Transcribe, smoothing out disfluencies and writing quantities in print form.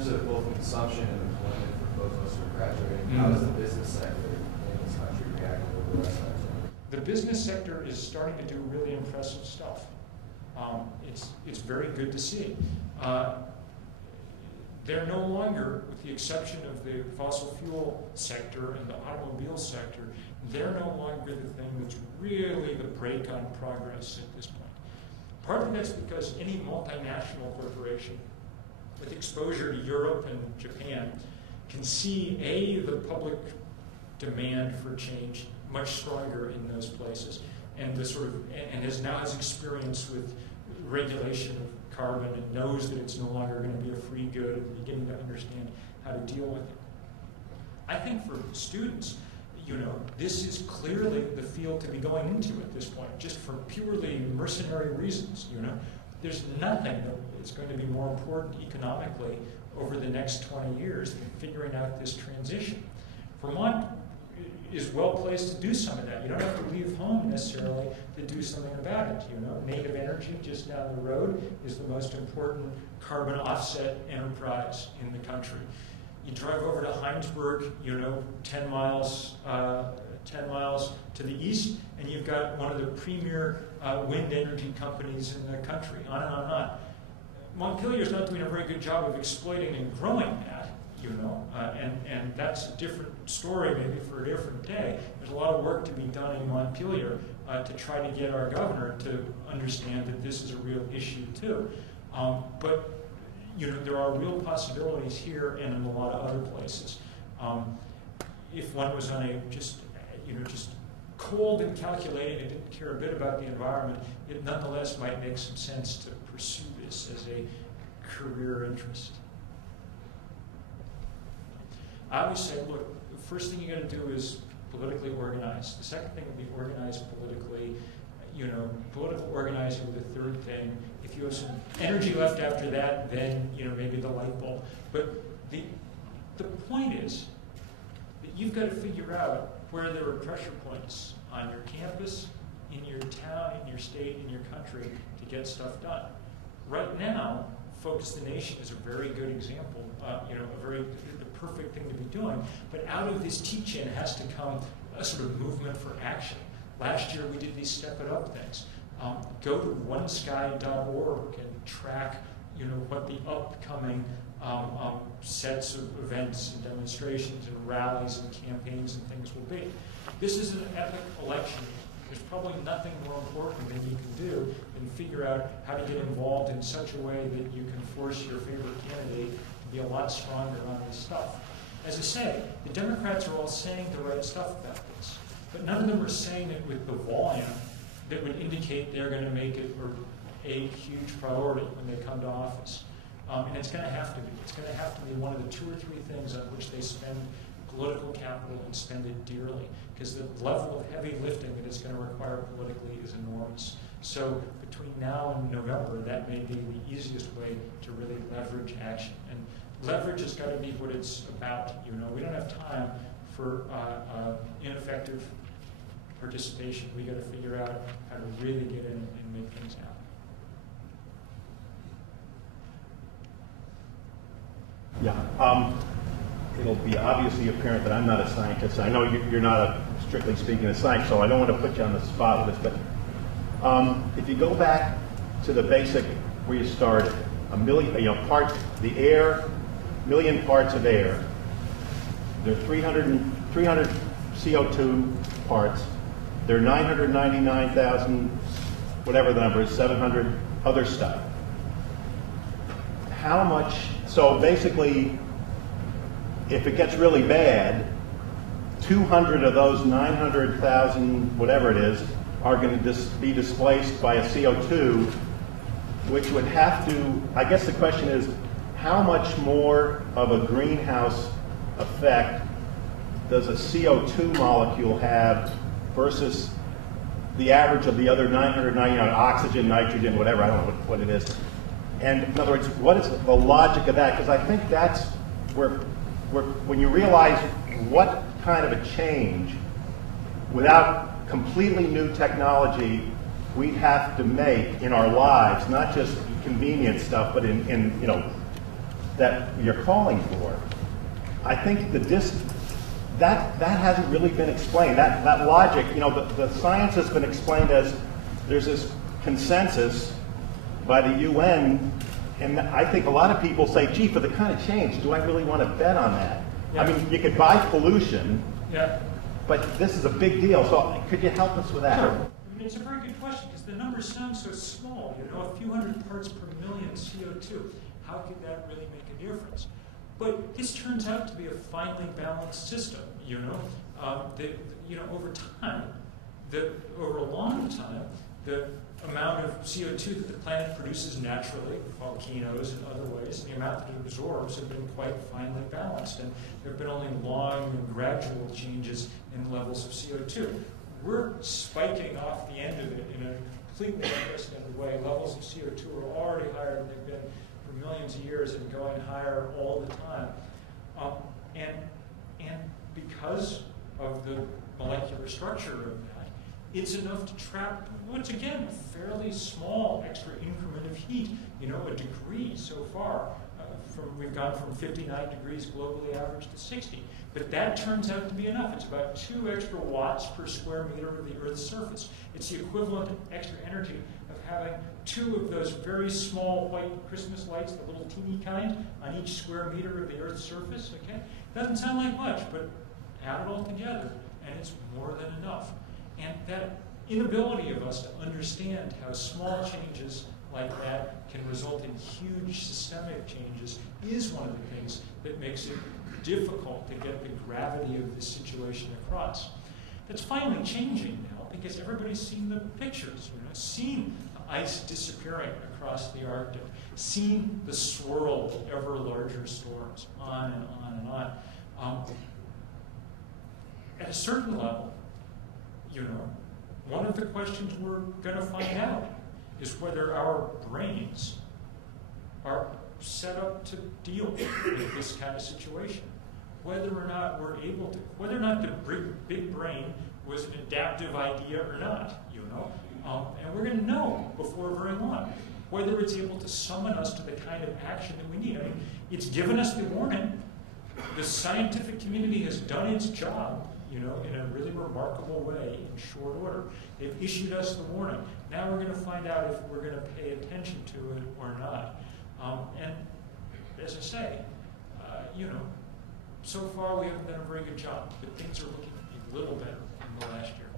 terms of both consumption and employment for both of us who are graduating, how does the business sector in this country react to the rest of that? The business sector is starting to do really impressive stuff. It's very good to see. They're no longer, with the exception of the fossil fuel sector and the automobile sector, they're no longer the thing that's really the brake on progress at this point. Partly that's because any multinational corporation with exposure to Europe and Japan can see, A, the public demand for change much stronger in those places, and and now has experience with regulation of carbon and knows that it's no longer going to be a free good and beginning to understand how to deal with it. I think for students, this is clearly the field to be going into at this point, just for purely mercenary reasons, There's nothing that is going to be more important economically over the next 20 years than figuring out this transition. Vermont is well placed to do some of that. You don't have to leave home necessarily to do something about it. Native Energy just down the road is the most important carbon offset enterprise in the country. You drive over to Heinsberg, 10 miles to the east, and you've got one of the premier wind energy companies in the country, on and on and on. Montpelier's not doing a very good job of exploiting and growing that, and that's a different story maybe for a different day. There's a lot of work to be done in Montpelier to try to get our governor to understand that this is a real issue too. But there are real possibilities here and in a lot of other places. If one was on a just cold and calculating and didn't care a bit about the environment, it nonetheless might make some sense to pursue this as a career interest. I always say, look, the first thing you got to do is politically organize. The second thing would be organize politically. Political organizing would be the third thing. If you have some energy left after that, then maybe the light bulb. But the point is that you've got to figure out where there are pressure points on your campus, in your town, in your state, in your country to get stuff done. Right now, Focus the Nation is a very good example, the perfect thing to be doing. But out of this teach-in has to come a sort of movement for action. Last year we did these Step It Up things. Go to onesky.org and track, what the upcoming sets of events and demonstrations and rallies and campaigns and things will be. This is an epic election. There's probably nothing more important than you can do than figure out how to get involved in such a way that you can force your favorite candidate to be a lot stronger on this stuff. As I say, the Democrats are all saying the right stuff about this, but none of them are saying it with the volume that would indicate they're going to make it a huge priority when they come to office. And it's going to have to be. It's going to have to be one of the 2 or 3 things on which they spend political capital and spend it dearly, because the level of heavy lifting that it's going to require politically is enormous. So between now and November, that may be the easiest way to really leverage action. And leverage has got to be what it's about. We don't have time for ineffective participation. We got to figure out how to really get in and make things happen. Yeah, it'll be obviously apparent that I'm not a scientist. I know you're not strictly speaking a scientist, so I don't want to put you on the spot with this, but if you go back to the basic where you started, a million, parts, the air, million parts of air, there are 300 CO2 parts, there are 999,000, whatever the number is, 700 other stuff. How much, so basically, if it gets really bad, 200 of those 900,000, whatever it is, are going to be displaced by a CO2, which would have to, I guess the question is, how much more of a greenhouse effect does a CO2 molecule have versus the average of the other 999, oxygen, nitrogen, whatever, I don't know what it is. And in other words, what is the logic of that? Because I think that's where when you realize what kind of a change, without completely new technology, we have to make in our lives, not just convenient stuff, but in that you're calling for, I think that hasn't really been explained. That logic, you know, the science has been explained as there's this consensus by the UN, and I think a lot of people say, gee, for the kind of change, do I really want to bet on that? Yeah. I mean, you could buy pollution, yeah, but this is a big deal, so could you help us with that? Sure. I mean, it's a very good question, because the numbers sound so small, you know, a few hundred parts per million CO2. How could that really make a difference? But this turns out to be a finely balanced system, you know. Over time, over a long time, the amount of CO2 that the planet produces naturally, volcanoes and other ways, and the amount that it absorbs have been quite finely balanced. And there have been only long and gradual changes in levels of CO2. We're spiking off the end of it in a completely unprecedented way. Levels of CO2 are already higher than they've been for millions of years and going higher all the time. And because of the molecular structure of that, it's enough to trap what's, again, a fairly small extra increment of heat, you know, a degree so far. We've gone from 59 degrees globally average to 60. But that turns out to be enough. It's about 2 extra watts per square meter of the Earth's surface. It's the equivalent of extra energy of having 2 of those very small white Christmas lights, the little teeny kind, on each square meter of the Earth's surface, okay? Doesn't sound like much, but add it all together, and it's more than enough. And that inability of us to understand how small changes like that can result in huge systemic changes is one of the things that makes it difficult to get the gravity of this situation across. That's finally changing now because everybody's seen the pictures, you know, seen the ice disappearing across the Arctic, seen the swirl of ever larger storms, on and on and on. At a certain level, you know, one of the questions we're going to find out is whether our brains are set up to deal with this kind of situation. Whether or not we're able to, whether or not the big brain was an adaptive idea or not, you know. And we're going to know before very long whether it's able to summon us to the kind of action that we need. I mean, it's given us the warning. The scientific community has done its job, you know, in a really remarkable way in short order. They've issued us the warning. Now we're going to find out if we're going to pay attention to it or not. And as I say, you know, so far we haven't done a very good job, but things are looking a little better in the last year.